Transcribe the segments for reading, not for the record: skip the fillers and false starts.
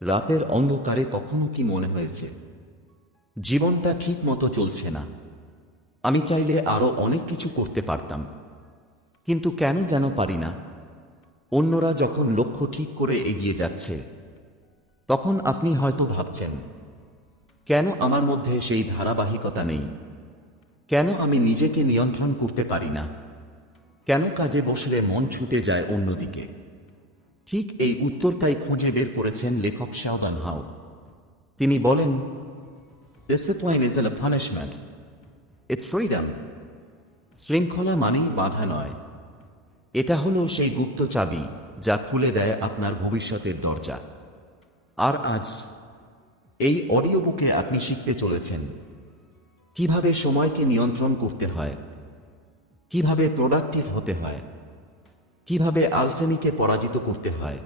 রাতের অন্ধকারে কখনো কি মনে হয়েছে জীবনটা ঠিক মতো চলছে না? আমি চাইলে আরো অনেক কিছু করতে পারতাম, কিন্তু কেন যেন পারি না। অন্যরা যখন লক্ষ্য ঠিক করে এগিয়ে যাচ্ছে, তখন আপনি হয়তো ভাবছেন, কেন আমার মধ্যে সেই ধারাবাহিকতা নেই? কেন আমি নিজেকে নিয়ন্ত্রণ করতে পারি না? কেন কাজে বসলে মন ছুটে যায় অন্যদিকে? ঠিক এই উত্তরটাই খুঁজে বের করেছেন লেখক শাওদান হাও। তিনি বলেন, discipline is a punishment, it's freedom. শৃঙ্খলা মানেই বাধা নয়, এটা হলো সেই গুপ্ত চাবি যা খুলে দেয় আপনার ভবিষ্যতের দরজা। আর আজ এই অডিও বুকে আপনি শিখতে চলেছেন কিভাবে সময়কে নিয়ন্ত্রণ করতে হয়, কিভাবে প্রোডাক্টিভ হতে হয়, কিভাবে আলসেমিকে পরাজিত করতে হয়,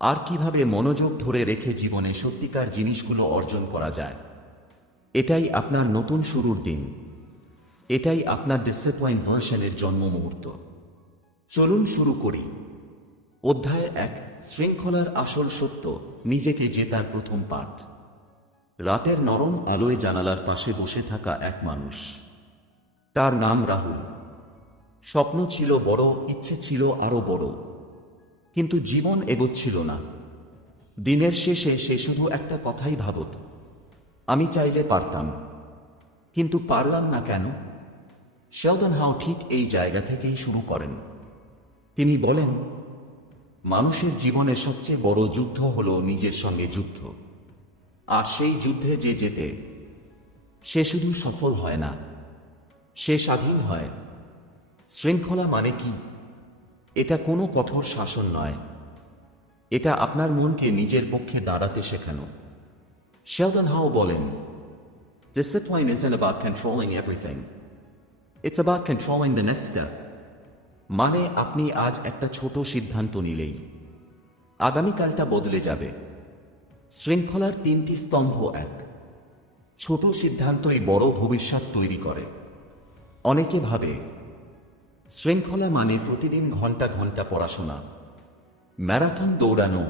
আর কিভাবে মনোযোগ ধরে রেখে জীবনে সত্যিকার জিনিসগুলো অর্জন করা যায়। এটাই আপনার নতুন শুরুর দিন, এটাই আপনার ডিসিপ্লিন ভার্সনের জন্ম মুহূর্ত। চলুন শুরু করি। অধ্যায় 1, শৃঙ্খলার আসল সত্য, নিজেকে জেতার প্রথম পাঠ। রাতের নরম আলোয় জানালার পাশে বসে থাকা এক মানুষ। তার নাম রাহুল। স্বপ্ন ছিল বড়, ইচ্ছে ছিল আরো বড়, কিন্তু জীবন এগোচ্ছিল না। দিনের শেষে সে শুধু একটা কথাই ভাবত, আমি চাইলে পারতাম, কিন্তু পারলাম না কেন? শাওদান হাও ঠিক এই জায়গা থেকেই শুরু করেন। তিনি বলেন, মানুষের জীবনের সবচেয়ে বড় যুদ্ধ হল নিজের সঙ্গে যুদ্ধ। আর সেই যুদ্ধে যে জেতে, সে শুধু সফল হয় না, সে স্বাধীন হয়। শৃঙ্খলা মানে কি? এটা কোনো কঠোর শাসন নয়, এটা আপনার মনকে নিজের পক্ষে দাঁড়াতে শেখানো। শাওদান হাও বলেন, discipline isn't about controlling everything, it's about controlling the next step. মানে আপনি আজ একটা ছোট সিদ্ধান্ত নিলেই আগামীকালটা বদলে যাবে। শৃঙ্খলার 3টি স্তম্ভ। 1, ছোট সিদ্ধান্তই বড় ভবিষ্যৎ তৈরি করে। অনেকে ভাবে শৃঙ্খলা মানে প্রতিদিন ঘন্টা ঘন্টা পড়াশোনা, ম্যারাথন দৌড়ানো,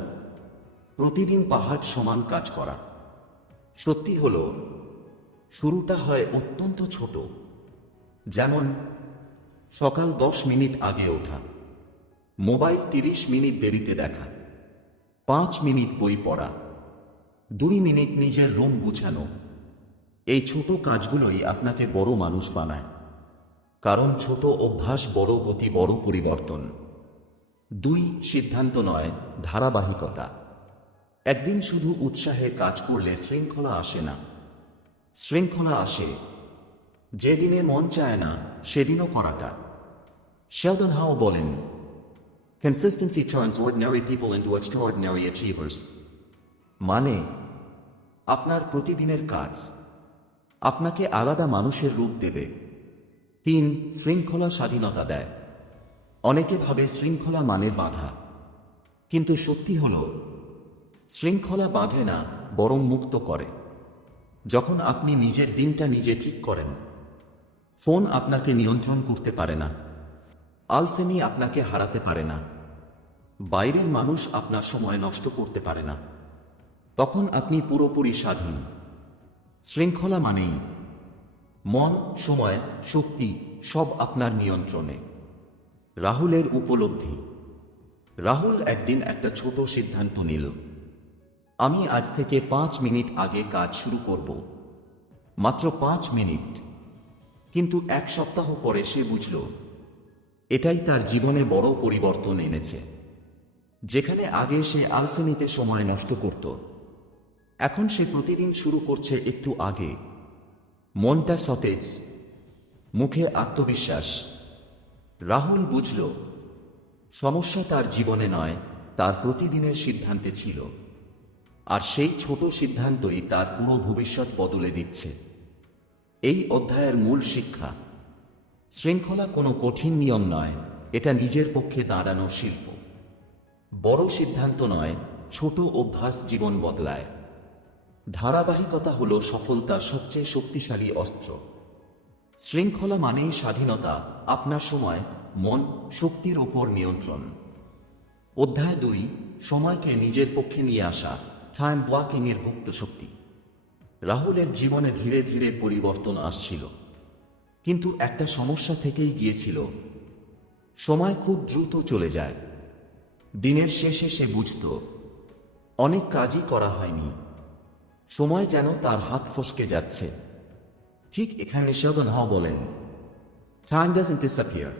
প্রতিদিন পাহাড় সমান কাজ করা। সত্যি হলো, শুরুটা হয় অত্যন্ত ছোট। যেমন সকাল 10 মিনিট আগে ওঠা, মোবাইল 30 মিনিট দেরিতে দেখা, 5 মিনিট বই পড়া, 2 মিনিট নিজের রুম গুছানো। এই ছোট কাজগুলোই আপনাকে বড় মানুষ বানায়, কারণ ছোট অভ্যাস বড় গতি, বড় পরিবর্তন। 2, সিদ্ধান্ত নয়, ধারাবাহিকতা। একদিন শুধু উৎসাহে কাজ করলে শৃঙ্খলা আসে না। শৃঙ্খলা আসে যেদিনে মন চায় না সেদিনও করাটা। শাওদান হাও বলেন, consistency turns ordinary people into extraordinary achievers. মানে আপনার প্রতিদিনের কাজ আপনাকে আলাদা মানুষের রূপ দেবে। 3, শৃঙ্খলা স্বাধীনতা দেয়। অনেকে ভাবে শৃঙ্খলা মানে বাধা, কিন্তু সত্যি হলো, শৃঙ্খলা বাঁধে না, বরং মুক্ত করে। যখন আপনি নিজের দিনটা নিজে ঠিক করেন, ফোন আপনাকে নিয়ন্ত্রণ করতে পারে না, আলসেমি আপনাকে হারাতে পারে না, বাইরের মানুষ আপনার সময় নষ্ট করতে পারে না, তখন আপনি পুরোপুরি স্বাধীন। শৃঙ্খলা মানেই মন, সময়, শক্তি সব আপনার নিয়ন্ত্রণে। রাহুলের উপলব্ধি। রাহুল একদিন একটা ছোট সিদ্ধান্ত নিল, আমি আজ থেকে 5 মিনিট আগে কাজ শুরু করব। মাত্র 5 মিনিট। কিন্তু 1 সপ্তাহ পরে সে বুঝল, এটাই তার জীবনে বড় পরিবর্তন এনেছে। যেখানে আগে সে আলসেমিতে সময় নষ্ট করত, এখন সে প্রতিদিন শুরু করছে একটু আগে। মনটা সতেজ, মুখে আত্মবিশ্বাস। রাহুল বুঝল, সমস্যা তার জীবনে নয়, তার প্রতিদিনের সিদ্ধান্তে ছিল। আর সেই ছোট সিদ্ধান্তই তার পুরো ভবিষ্যৎ বদলে দিচ্ছে। এই অধ্যায়ের মূল শিক্ষা, শৃঙ্খলা কোনো কঠিন নিয়ম নয়, এটা নিজের পক্ষে দাঁড়ানোর শিল্প। বড় সিদ্ধান্ত নয়, ছোট অভ্যাস জীবন বদলায়। ধারাবাহিকতা হলো সফলতার সবচেয়ে শক্তিশালী অস্ত্র। শৃঙ্খলা মানেই স্বাধীনতা, আপনার সময়, মন, শক্তির ওপর নিয়ন্ত্রণ। অধ্যায় 2, সময়কে নিজের পক্ষে নিয়ে আসা, টাইম ব্লকিং এর গুপ্ত শক্তি। রাহুলের জীবনে ধীরে ধীরে পরিবর্তন আসছিল, কিন্তু একটা সমস্যা থেকেই গিয়েছিল। সময় খুব দ্রুত চলে যায়। দিনের শেষে সে বুঝত অনেক কাজই করা হয়নি। সময় যেন তার হাত ফসকে যাচ্ছে। ঠিক এখানে শোভনহাও বলেন, time doesn't disappear,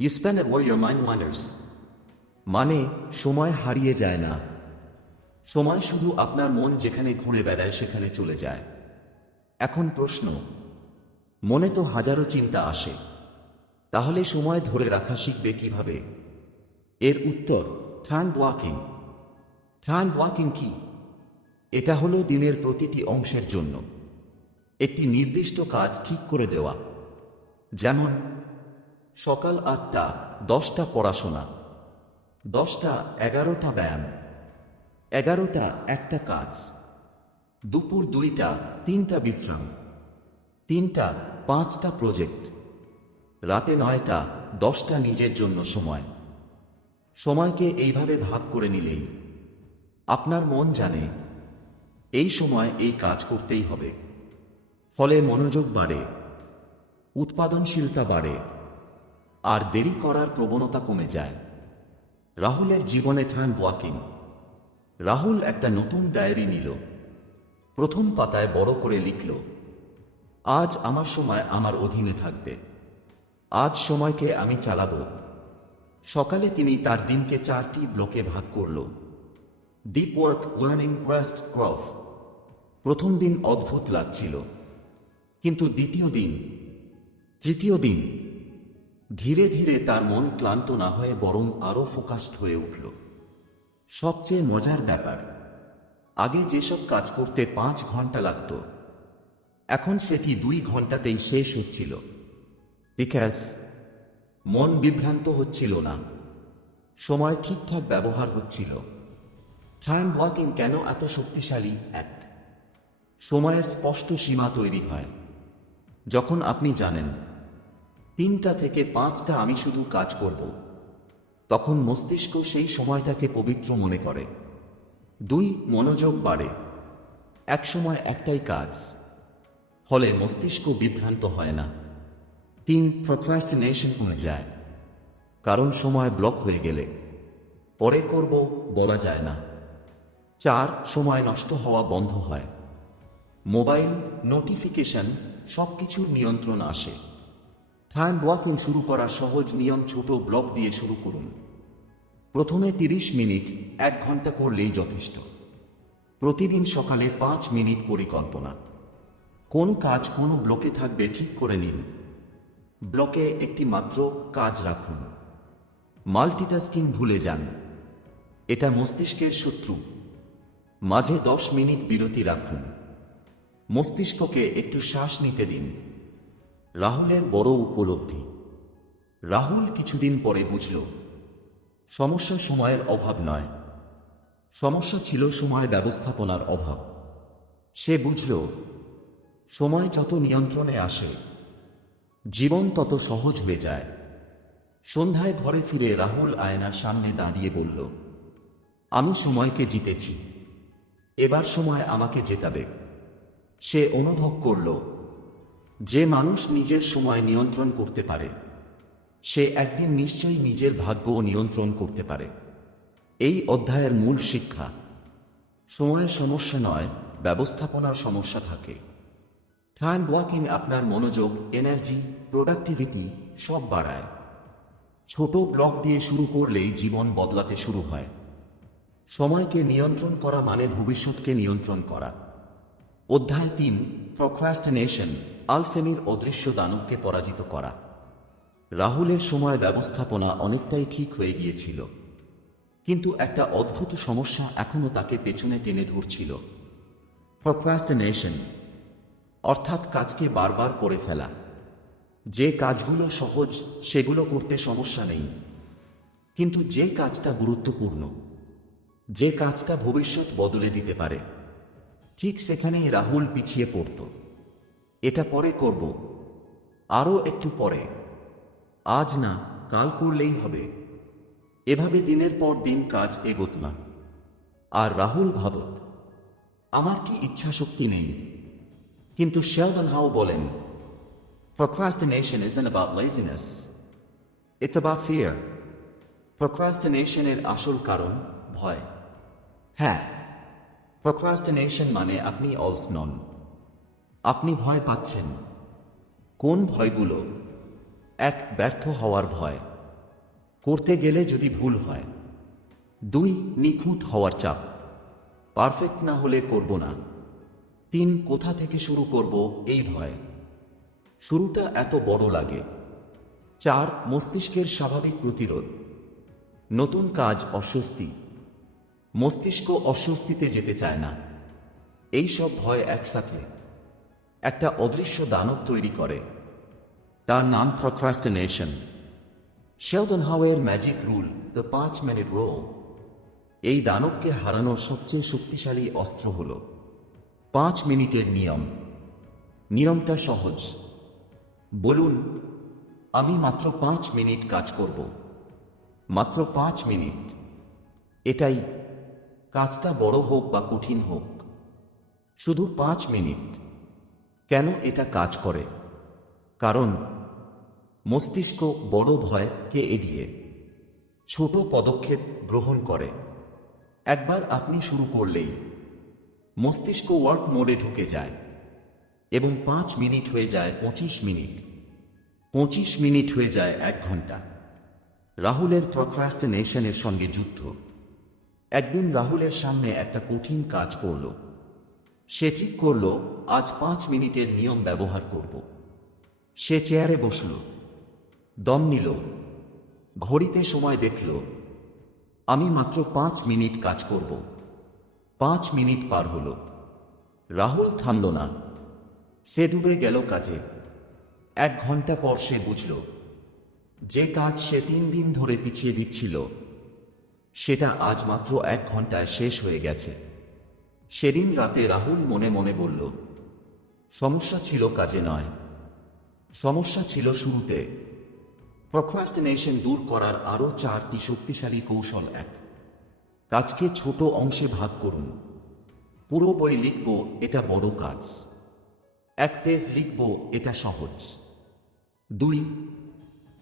you spend it where your mind wanders. মানে সময় হারিয়ে যায় না, সময় শুধু আপনার মন যেখানে ঘুরে বেড়ায় সেখানে চলে যায়। এখন প্রশ্ন, মনে তো হাজারো চিন্তা আসে, তাহলে সময় ধরে রাখা শিখবে কিভাবে? এর উত্তর টাইম ব্লকিং। টাইম ব্লকিং কি? এটা হলো দিনের প্রতিটি অংশের জন্য একটি নির্দিষ্ট কাজ ঠিক করে দেওয়া। যেমন সকাল 8টা 10টা পড়াশোনা, 10টা 11টা ব্যায়াম, 11টা একটা কাজ, দুপুর 2টা 3টা বিশ্রাম, 3টা 5টা প্রজেক্ট, রাতে 9টা 10টা নিজের জন্য সময়। সময়কে এইভাবে ভাগ করে নিলেই আপনার মন জানে এই সময় এই কাজ করতেই হবে। ফলে মনোযোগ বাড়ে, উৎপাদনশীলতা বাড়ে, আর দেরি করার প্রবণতা কমে যায়। রাহুলের জীবনে টাইম ব্লকিং। রাহুল একটা নতুন ডায়েরি নিল। প্রথম পাতায় বড় করে লিখল, আজ আমার সময় আমার অধীনে থাকবে, আজ সময়কে আমি চালাবো। সকালে তিনি তার দিনকে 4টি ব্লকে ভাগ করল। Deep work, learning, rest, growth. প্রথম দিন অদ্ভুত লাগছিল, কিন্তু দ্বিতীয় দিন, তৃতীয় দিন, ধীরে ধীরে তার মন ক্লান্ত না হয়ে বরং আরও ফোকাসড হয়ে উঠল। সবচেয়ে মজার ব্যাপার, আগে যেসব কাজ করতে 5 ঘন্টা লাগত, এখন সেটি 2 ঘন্টাতেই শেষ হচ্ছিল। বিকজ মন বিভ্রান্ত হচ্ছিল না, সময় ঠিকঠাক ব্যবহার হচ্ছিল। টাইম ব্লকিং কেন এত শক্তিশালী? এক, সময়ের স্পষ্ট সীমা তৈরি হয়। যখন আপনি জানেন 3টা থেকে 5টা আমি শুধু কাজ করব, তখন মস্তিষ্ক সেই সময়টাকে পবিত্র মনে করে। 2, মনোযোগ বাড়ে। এক সময় একটাই কাজ, ফলে মস্তিষ্ক বিভ্রান্ত হয় না। 3, প্রোক্রাস্টিনেশন কমে যায়, কারণ সময় ব্লক হয়ে গেলে পরে করব বলা যায় না। 4, সময় নষ্ট হওয়া বন্ধ হয়। মোবাইল, নোটিফিকেশন, সবকিছুর নিয়ন্ত্রণ আসে। টাইম ব্লকিং শুরু করার সহজ নিয়ম, ছোট ব্লক দিয়ে শুরু করুন। প্রথমে 30 মিনিট, 1 ঘন্টা করলেই যথেষ্ট। প্রতিদিন সকালে 5 মিনিট পরিকল্পনা। কোন কাজ কোন ব্লকে থাকবে ঠিক করে নিন। ব্লকে একটি মাত্র কাজ রাখুন। মাল্টিটাস্কিং ভুলে যান, এটা মস্তিষ্কের শত্রু। মাঝে 10 মিনিট বিরতি রাখুন, মস্তিষ্ককে একটু শ্বাস নিতে দিন। রাহুলের বড় উপলব্ধি। রাহুল কিছুদিন পরে বুঝল, সমস্যা সময়ের অভাব নয়, সমস্যা ছিল সময় ব্যবস্থাপনার অভাব। সে বুঝল, সময় যত নিয়ন্ত্রণে আসে, জীবন তত সহজ হয়ে যায়। সন্ধ্যায় ঘরে ফিরে রাহুল আয়নার সামনে দাঁড়িয়ে বলল, আমি সময়কে জিতেছি, এবার সময় আমাকে জেতাবে। সে অনুভব করল, যে মানুষ নিজের সময় নিয়ন্ত্রণ করতে পারে, সে একদিন নিশ্চয়ই নিজের ভাগ্যও নিয়ন্ত্রণ করতে পারে। এই অধ্যায়ের মূল শিক্ষা, সময়ের সমস্যা নয়, ব্যবস্থাপনার সমস্যা থাকে। টাইম ব্লকিং আপনার মনোযোগ, এনার্জি, প্রোডাক্টিভিটি সব বাড়ায়। ছোট ব্লক দিয়ে শুরু করলেই জীবন বদলাতে শুরু হয়। সময়কে নিয়ন্ত্রণ করা মানে ভবিষ্যৎকে নিয়ন্ত্রণ করা। অধ্যায় 3, প্রোক্রাস্টিনেশন, আলসেমির অদৃশ্য দানবকে পরাজিত করা। রাহুলের সময় ব্যবস্থাপনা অনেকটাই ঠিক হয়ে গিয়েছিল, কিন্তু একটা অদ্ভুত সমস্যা এখনো তাকে পেছনে টেনে ধরছিল। প্রোক্রাস্টিনেশন অর্থাৎ কাজকে বারবার করে ফেলা। যে কাজগুলো সহজ সেগুলো করতে সমস্যা নেই, কিন্তু যে কাজটা গুরুত্বপূর্ণ, যে কাজটা ভবিষ্যৎ বদলে দিতে পারে, ঠিক সেখানেই রাহুল পিছিয়ে পড়ত। এটা পরে করব, আরও একটু পরে, আজ না কাল করলেই হবে। এভাবে দিনের পর দিন কাজ এগোত না। আর রাহুল ভাবত, আমার কি ইচ্ছা শক্তি নেই? কিন্তু শেলডন হাউ বলেন, procrastination isn't about laziness. It's about fear. প্রক্রাস্টিনেশনের আসল কারণ ভয়। হ্যাঁ, প্রক্রাস্টিনেশন মানে আপনি অলস নন, আপনি ভয় পাচ্ছেন। কোন ভয়গুলো? 1. ব্যর্থ হওয়ার ভয়, করতে গেলে যদি ভুল হয়। 2. নিখুঁত হওয়ার চাপ, পারফেক্ট না হলে করব না। 3. কোথা থেকে শুরু করব এই ভয়, শুরুটা এত বড় লাগে। 4. মস্তিষ্কের স্বাভাবিক প্রতিরোধ, নতুন কাজ অস্বস্তি, মস্তিষ্ক অস্বস্তিতে যেতে চায় না। এই সব ভয় একসাথে একটা অদৃশ্য দানব তৈরি করে, তার নাম প্রক্রাস্টিনেশন। শেলডন হাউয়ের magic rule, the 5 minute rule. এই দানবকে হারানোর সবচেয়ে শক্তিশালী অস্ত্র হল 5 মিনিটের নিয়ম। নিয়মটা সহজ। বলুন, আমি মাত্র 5 মিনিট কাজ করব। মাত্র 5 মিনিট। এটাই, কাজটা বড় হোক বা কঠিন হোক, শুধু 5 মিনিট। কেন এটা কাজ করে? কারণ মস্তিষ্ক বড় ভয়কে এড়িয়ে ছোট পদক্ষেপ গ্রহণ করে। একবার আপনি শুরু করলেই মস্তিষ্ক ওয়ার্ক মোডে ঢুকে যায় এবং 5 মিনিট হয়ে যায় 25 মিনিট, 25 মিনিট হয়ে যায় 1 ঘন্টা। রাহুলের প্রক্রাস্টিনেশনের সঙ্গে যুদ্ধ। একদিন রাহুলের সামনে একটা কঠিন কাজ পড়ল। সে ঠিক করল, আজ 5 মিনিটের নিয়ম ব্যবহার করব। সে চেয়ারে বসল, দম নিল, ঘড়িতে সময় দেখল। আমি মাত্র 5 মিনিট কাজ করব। 5 মিনিট পার হল। রাহুল থামল না, সে ডুবে গেল কাজে। 1 ঘন্টা পর সে বুঝল, যে কাজ সে 3 দিন ধরে পিছিয়ে দিচ্ছিল, সেটা আজ মাত্র 1 ঘন্টায় শেষ হয়ে গেছে। সেদিন রাতে রাহুল মনে মনে বলল, সমস্যা ছিল কাজে নয়, সমস্যা ছিল শুরুতে। প্রক্রাস্টিনেশন দূর করার আরও 4টি শক্তিশালী কৌশল। 1. কাজকে ছোট অংশে ভাগ করুন। পুরো বই লিখব, এটা বড় কাজ। 1 পেজ লিখব, এটা সহজ। 2.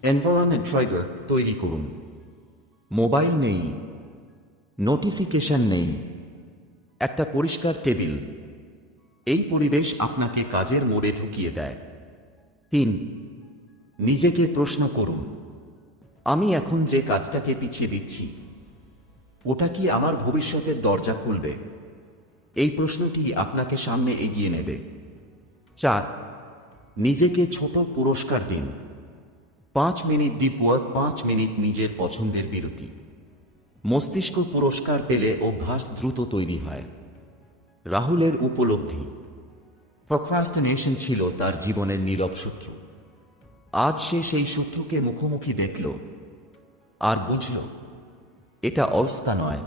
এনভায়রনমেন্ট ট্রাইগার তৈরি করুন। মোবাইল নেই, নোটিফিকেশন নেই, একটা পরিষ্কার টেবিল। এই পরিবেশ আপনাকে কাজের মোড়ে ঢুকিয়ে দেয়। 3. নিজেকে প্রশ্ন করুন, আমি এখন যে কাজটাকে পিছিয়ে দিচ্ছি, ওটা কি আমার ভবিষ্যতের দরজা খুলবে? এই প্রশ্নটি আপনাকে সামনে এগিয়ে নেবে। 4. নিজেকে ছোট পুরস্কার দিন। 5 মিনিট ডিপ ওয়ার্ক, 5 মিনিট নিজের পছন্দের বিরতি। মস্তিষ্ক পুরস্কার পেলে অভ্যাস দ্রুত তৈরি হয়। রাহুলের উপলব্ধি, প্রক্রাস্টিনেশন ছিল তার জীবনের নীরব শত্রু। আজ সে সেই শত্রুকে মুখোমুখি দেখল আর বুঝল, এটা অলসতা নয়,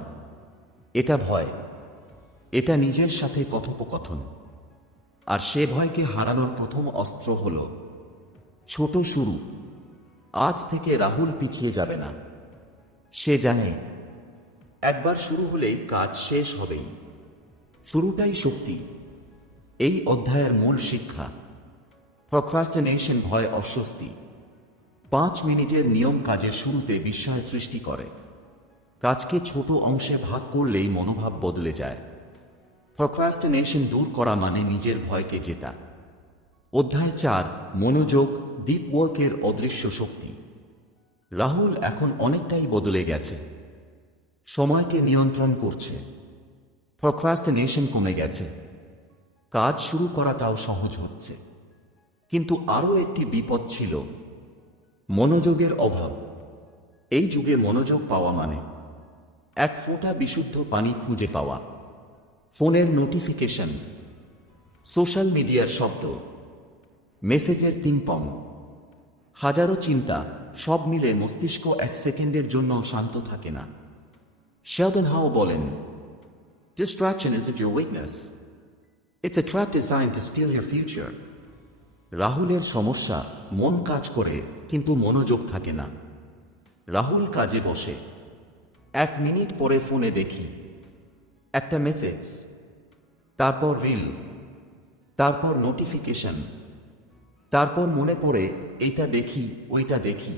এটা ভয়, এটা নিজের সাথে কথোপকথন। আর সে ভয়কে হারানোর প্রথম অস্ত্র হল ছোট শুরু। আজ থেকে রাহুল পিছিয়ে যাবে না। সে জানে, একবার শুরু হলেই কাজ শেষ হবেই। শুরুটাই শক্তি। এই অধ্যায়ের মূল শিক্ষা, প্রক্রাস্টিনেশন ভয়, অস্বস্তি। 5 মিনিটের নিয়ম কাজের শুরুতে বিস্ময় সৃষ্টি করে। কাজকে ছোট অংশে ভাগ করলেই মনোভাব বদলে যায়। প্রক্রাস্টিনেশন দূর করা মানে নিজের ভয়কে জেতা। অধ্যায় 4, মনোযোগ, ডিপ ওয়ার্কের অদৃশ্য শক্তি। রাহুল এখন অনেকটাই বদলে গেছে। সময়কে নিয়ন্ত্রণ করছে, প্রক্রাস্টিনেশন কমে গেছে, কাজ শুরু করাটাও সহজ হচ্ছে। কিন্তু আরও একটি বিপদ ছিল, মনোযোগের অভাব। এই যুগে মনোযোগ পাওয়া মানে 1 ফোঁটা বিশুদ্ধ পানি খুঁজে পাওয়া। ফোনের নোটিফিকেশন, সোশ্যাল মিডিয়ার শব্দ, মেসেজের পিংপং, হাজারো চিন্তা, সব মিলে মস্তিষ্ক 1 সেকেন্ডের জন্য শান্ত থাকে না। শেলডন হাউ বলেন, distraction isn't your weakness. It's a trap designed to steal your future. রাহুলের সমস্যা, মন কাজ করে কিন্তু মনোযোগ থাকে না। রাহুল কাজে বসে, 1 মিনিট পরে ফোনে দেখি একটা মেসেজ, তারপর রিল, তারপর নোটিফিকেশন, তারপর মনে পড়ে এইটা দেখি ওইটা দেখি।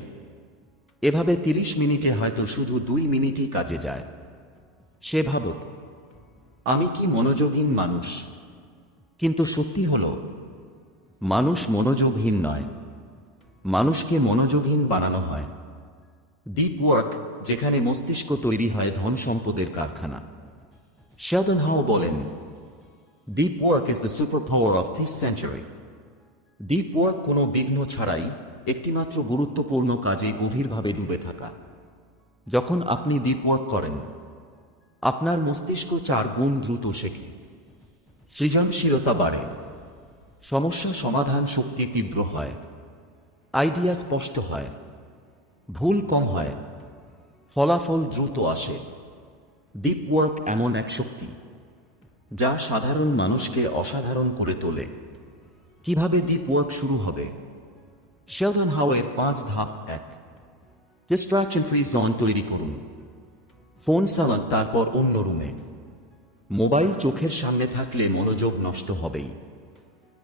এভাবে 30 মিনিটে হয়তো শুধু 2 মিনিটই কাজে যায়। সে ভাবুক আমি কি মনোযোগহীন মানুষ, কিন্তু সত্যি হলো মানুষ মনোযোগহীন নয়, মানুষকে মনোযোগহীন বানানো হয়। ডিপ ওয়ার্ক, যেখানে মস্তিষ্ক তৈরি হয় ধন সম্পদের কারখানা। শেলডন হাও বলেন, deep work is the super power of this century. Deep work কোনো বিঘ্ন ছাড়াই একটিমাত্র গুরুত্বপূর্ণ কাজে গভীরভাবে ডুবে থাকা। যখন আপনি ডিপ ওয়ার্ক করেন আপনার মস্তিষ্ক 4 গুণ দ্রুত শেখে, সৃজনশীলতা বাড়ে, সমস্যা সমাধান শক্তি তীব্র হয়, আইডিয়া স্পষ্ট হয়, ভুল কম হয়, ফলাফল দ্রুত আসে। ডিপ ওয়ার্ক এমন এক শক্তি যা সাধারণ মানুষকে অসাধারণ করে তোলে। কিভাবে ডিপ ওয়ার্ক শুরু হবে? শেলডন হাওয়ের 5 ধাপ। 1, ডিস্ট্রাকশন ফ্রি জোন তৈরি করুন। ফোন সালাদ, তারপর অন্য রুমে। মোবাইল চোখের সামনে থাকলে মনোযোগ নষ্ট হবেই।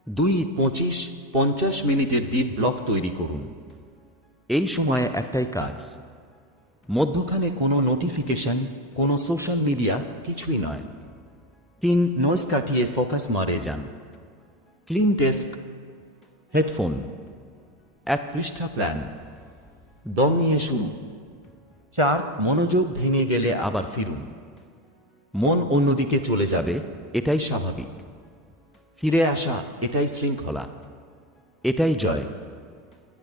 2, 25-50 মিনিটের ডিপ ব্লক তৈরি করুন। এই সময়ে একটাই কাজ, মধ্যখানে কোনো নোটিফিকেশন, কোনো সোশ্যাল মিডিয়া, কিছুই নয়। 3, নয়েজ কাটিয়ে ফোকাস মারে যান। ক্লিন ডেস্ক, হেডফোন, 1 পৃষ্ঠা প্ল্যান, দম নিয়ে শুরু। 4, মনোযোগ ভেঙে গেলে আবার ফিরুন। মন অন্যদিকে চলে যাবে, এটাই স্বাভাবিক। ফিরে আসা, এটাই শৃঙ্খলা, এটাই জয়।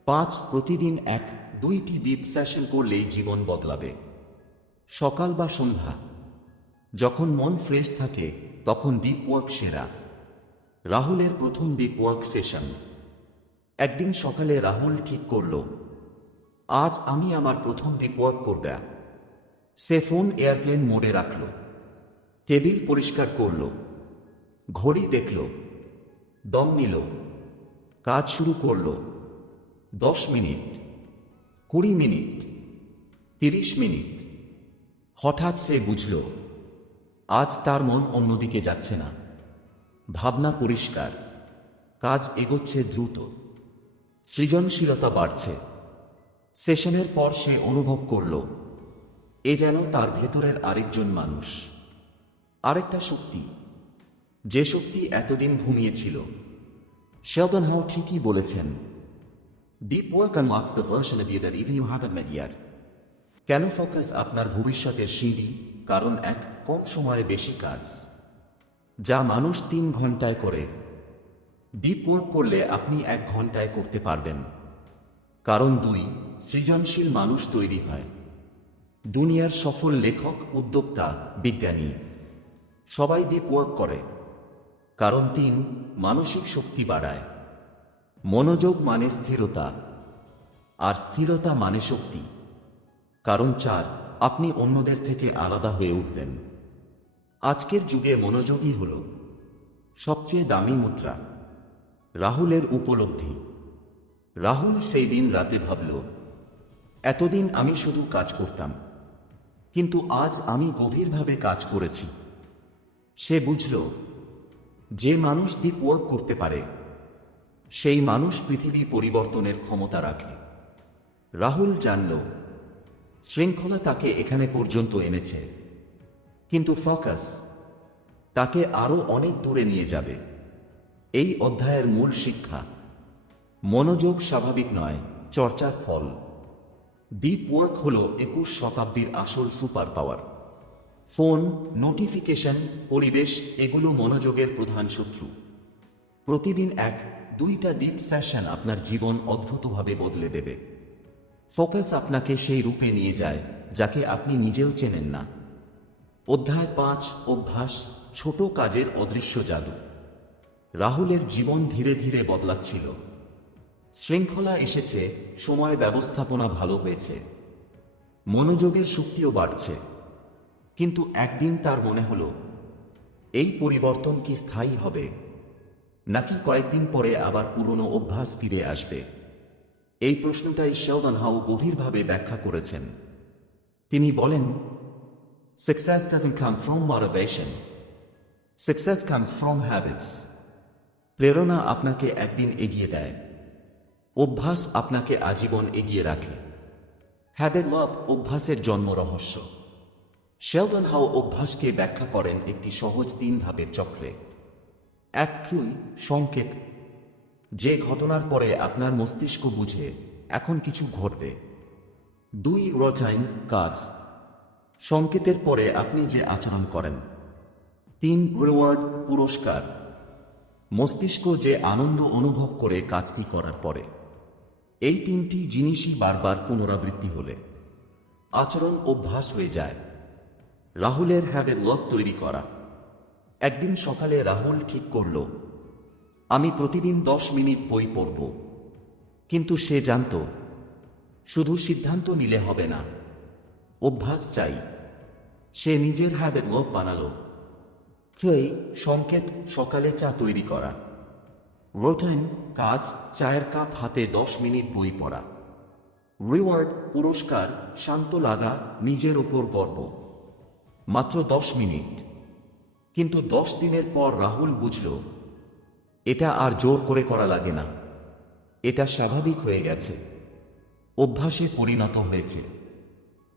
5, প্রতিদিন 1-2টি ডিপ সেশন করলেই জীবন বদলাবে। সকাল বা সন্ধ্যা, যখন মন ফ্রেশ থাকে তখন ডিপ ওয়ার্ক সেরা। রাহুলের প্রথম ডিপ ওয়ার্ক সেশন। একদিন সকালে রাহুল ঠিক করল, আজ আমি আমার প্রথম ডিপ ওয়ার্ক করব। সে ফোন এয়ারপ্লেন মোডে রাখল, টেবিল পরিষ্কার করল, ঘড়ি দেখল, দম নিল, কাজ শুরু করল। 10 মিনিট, 20 মিনিট, 30 মিনিট। হঠাৎ সে বুঝল আজ তার মন অন্যদিকে যাচ্ছে না, ভাবনা পরিষ্কার, কাজ এগোচ্ছে দ্রুত, সৃজনশীলতা বাড়ছে। সেশনের পর সে অনুভব করল এ যেন তার ভেতরের আরেকজন মানুষ, আরেকটা শক্তি, যে শক্তি এতদিন ঘুমিয়েছিল। শেলডন হাও ঠিকই বলেছেন, deep work unlocks the version of you that even you haven't met yet. কেন ফোকাস আপনার ভবিষ্যতের সিঁড়ি? কারণ 1, কম সময়ে বেশি কাজ, যা মানুষ 3 ঘন্টায় করে। ডিপ ওয়ার্ক করলে আপনি 1 ঘন্টায় করতে পারবেন। কারণ 2, সৃজনশীল মানুষ তৈরি হয়। দুনিয়ার সফল লেখক, উদ্যোক্তা, বিজ্ঞানী সবাই ডিপ ওয়ার্ক করে। কারণ 3, মানসিক শক্তি বাড়ায়। মনোযোগ মানে স্থিরতা, আর স্থিরতা মানে শক্তি। কারণ 4, আপনি অন্যদের থেকে আলাদা হয়ে উঠবেন। আজকের যুগে মনোযোগই হল সবচেয়ে দামি মুদ্রা। রাহুলের উপলব্ধি। রাহুল সেই দিন রাতে ভাবল, এতদিন আমি শুধু কাজ করতাম, কিন্তু আজ আমি গভীরভাবে কাজ করেছি। সে বুঝল যে মানুষ ডিপ ওয়ার্ক করতে পারে সেই মানুষ পৃথিবী পরিবর্তনের ক্ষমতা রাখে। রাহুল জানল শৃঙ্খলা তাকে এখানে পর্যন্ত এনেছে, কিন্তু ফোকাস তাকে আরো অনেক দূরে নিয়ে যাবে। এই অধ্যায়ের মূল শিক্ষা, মনোযোগ স্বাভাবিক নয়, চর্চার ফল। ডিপ ওয়ার্ক হল 21 শতাব্দীর আসল সুপার পাওয়ার। ফোন, নোটিফিকেশন, পরিবেশ, এগুলো মনোযোগের প্রধান শত্রু। প্রতিদিন 1-2টা ডিপ সেশন আপনার জীবন অদ্ভুতভাবে বদলে দেবে। ফোকাস আপনাকে সেই রূপে নিয়ে যায় যাকে আপনি নিজেও চেনেন না। অধ্যায় 5, অভ্যাস, ছোট কাজের অদৃশ্য জাদু। রাহুলের জীবন ধীরে ধীরে বদলাচ্ছিল। শৃঙ্খলা এসেছে, সময় ব্যবস্থাপনা ভালো হয়েছে, মনোযোগের শক্তিও বাড়ছে। কিন্তু একদিন তার মনে হলো, এই পরিবর্তন কি স্থায়ী হবে, নাকি কয়েকদিন পরে আবার পুরনো অভ্যাস ফিরে আসবে? এই প্রশ্নটাই শেলডন হাও গভীরভাবে ব্যাখ্যা করেছেন। তিনি বলেন, Success doesn't come from motivation. Success comes from habits. প্রেরণা আপনাকে একদিন এগিয়ে দেয়, অভ্যাস আপনাকে আজীবন এগিয়ে রাখে। হ্যাবিট লব অভ্যাসের জন্ম রহস্য। শেলডন হাউ অভ্যাসকে ব্যাখ্যা করেন একটি সহজ 3 ধাপের চক্রে। 1. সংকেত, যে ঘটনার পরে আপনার মস্তিষ্ক বুঝে এখন কিছু ঘটবে। 2. রুটিন, কাজ, সংকেতের পরে আপনি যে আচরণ করেন। 3. রিওয়ার্ড, পুরস্কার, মস্তিষ্ক যে আনন্দ অনুভব করে কাজটি করার পরে। এই 3টি জিনিসই বারবার পুনরাবৃত্তি হলে আচরণ অভ্যাস হয়ে যায়। রাহুলের হ্যাবিট লব তৈরি করা। একদিন সকালে রাহুল ঠিক করল, আমি প্রতিদিন 10 মিনিট বই পড়ব। কিন্তু সে জানত শুধু সিদ্ধান্ত নিলে হবে না, অভ্যাস চাই। সে নিজের হ্যাবিট লব বানালো। সংকেত, সকালে চা তৈরি করা। রুটিন, কাজ, চায়ের কাপ হাতে 10 মিনিট বই পড়া। রিওয়ার্ড, পুরস্কার, শান্ত লাগা, নিজের উপর গর্ব। মাত্র 10 মিনিট। কিন্তু 10 দিনের পর রাহুল বুঝল এটা আর জোর করে করা লাগে না, এটা স্বাভাবিক হয়ে গেছে, অভ্যাসে পরিণত হয়েছে।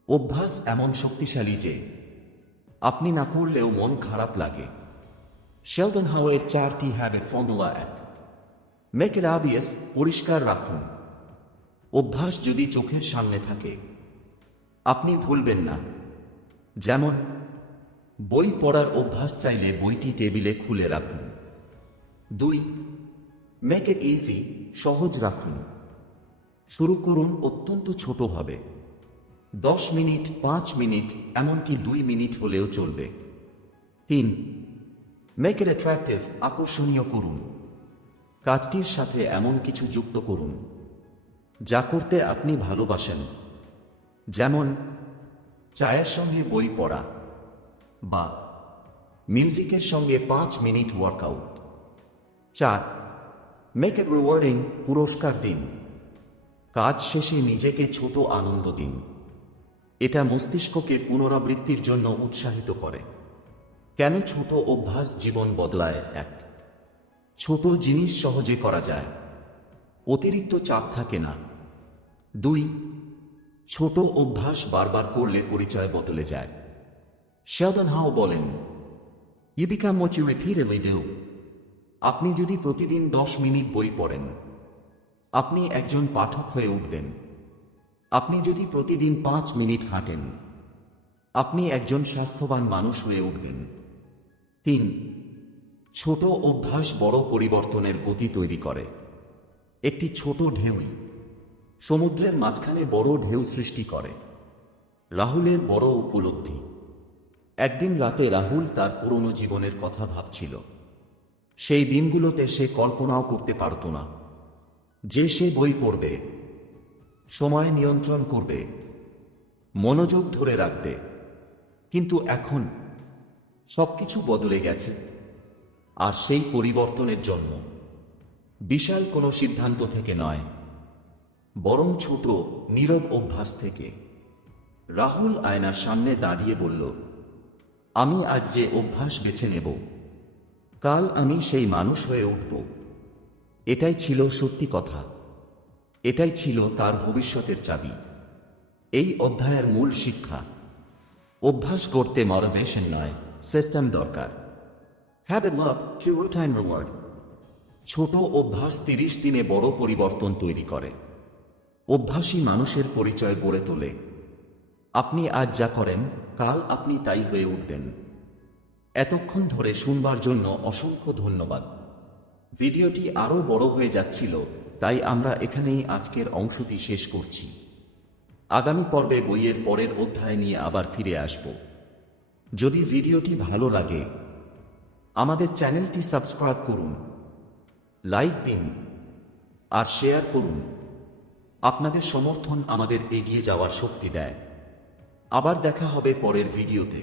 অভ্যাস এমন শক্তিশালী যে আপনি না করলেও মন খারাপ লাগে। শেলডন হাউয়ের 4টি habit formula. 1. Make it obvious, পরিষ্কার রাখুন। অভ্যাস যদি চোখের সামনে থাকে আপনি ভুলবেন না। যেমন বই পড়ার অভ্যাস চাইলে বইটি টেবিলে খুলে রাখুন। 2. মেক ইট ইজি, সহজ রাখুন। শুরু করুন অত্যন্ত ছোটভাবে, 10 মিনিট, 5 মিনিট, এমনকি 2 মিনিট হলেও চলবে। 3. মেক ইট অ্যাট্রাক্টিভ, আকর্ষণীয় করুন। কাজটির সাথে এমন কিছু যুক্ত করুন যা করতে আপনি ভালোবাসেন, যেমন চায়ের সঙ্গে বই পড়া বা মিউজিকের সঙ্গে 5 minute workout. 4. Make it rewarding, পুরস্কার দিন। কাজ শেষে নিজেকে ছোট আনন্দ দিন। এটা মস্তিষ্ককে পুনরাবৃত্তির জন্য উৎসাহিত করে। কেন ছোট অভ্যাস জীবন বদলায়? 1. ছোট জিনিস সহজে করা যায়, অতিরিক্ত চাপ থাকে না। 2. ছোট অভ্যাস বারবার করলে পরিচয় বদলে যায়। শেলডন হাউ বলেন, you become what you repeatedly do. আপনি যদি প্রতিদিন 10 মিনিট বই পড়েন আপনি একজন পাঠক হয়ে উঠবেন। আপনি যদি প্রতিদিন 5 মিনিট হাঁটেন আপনি একজন স্বাস্থ্যবান মানুষ হয়ে উঠবেন। 3. ছোট অভ্যাস বড় পরিবর্তনের গতি তৈরি করে। একটি ছোট ঢেউই সমুদ্রের মাঝখানে বড় ঢেউ সৃষ্টি করে। রাহুলের বড় উপলব্ধি। একদিন রাতে রাহুল তার পুরনো জীবনের কথা ভাবছিল। সেই দিনগুলোতে সে কল্পনাও করতে পারত না যে সে বই পড়বে, সময় নিয়ন্ত্রণ করবে, মনোযোগ ধরে রাখবে। কিন্তু এখন সবকিছু বদলে গেছে। আর সেই পরিবর্তনের জন্ম বিশাল কোনো সিদ্ধান্ত থেকে নয়, বরং ছোট নীরব অভ্যাস থেকে। রাহুল আয়নার সামনে দাঁড়িয়ে বলল, আমি আজ যে অভ্যাস বেছে নেব কাল আমি সেই মানুষ হয়ে উঠব। এটাই ছিল সত্যি কথা, এটাই ছিল তার ভবিষ্যতের চাবি। এই অধ্যায়ের মূল শিক্ষা, অভ্যাস করতে মোটিভেশন নয়, সিস্টেম দরকার। হ্যাবিট লব, রুটিন, রিওয়ার্ড। ছোট অভ্যাস 30 দিনে বড় পরিবর্তন তৈরি করে। অভ্যাসী মানুষের পরিচয় গড়ে তোলে। আপনি আজ যা করেন কাল আপনি তাই হয়ে উঠবেন। এতক্ষণ ধরে শুনবার জন্য অসংখ্য ধন্যবাদ। ভিডিওটি আরও বড় হয়ে যাচ্ছিল, তাই আমরা এখানেই আজকের অংশটি শেষ করছি। আগামী পর্বে বইয়ের পরের অধ্যায় নিয়ে আবার ফিরে আসব। যদি ভিডিওটি ভালো লাগে আমাদের চ্যানেলটি সাবস্ক্রাইব করুন, লাইক দিন আর শেয়ার করুন। আপনাদের সমর্থন আমাদের এগিয়ে যাওয়ার শক্তি দেয়। আবার দেখা হবে পরের ভিডিওতে।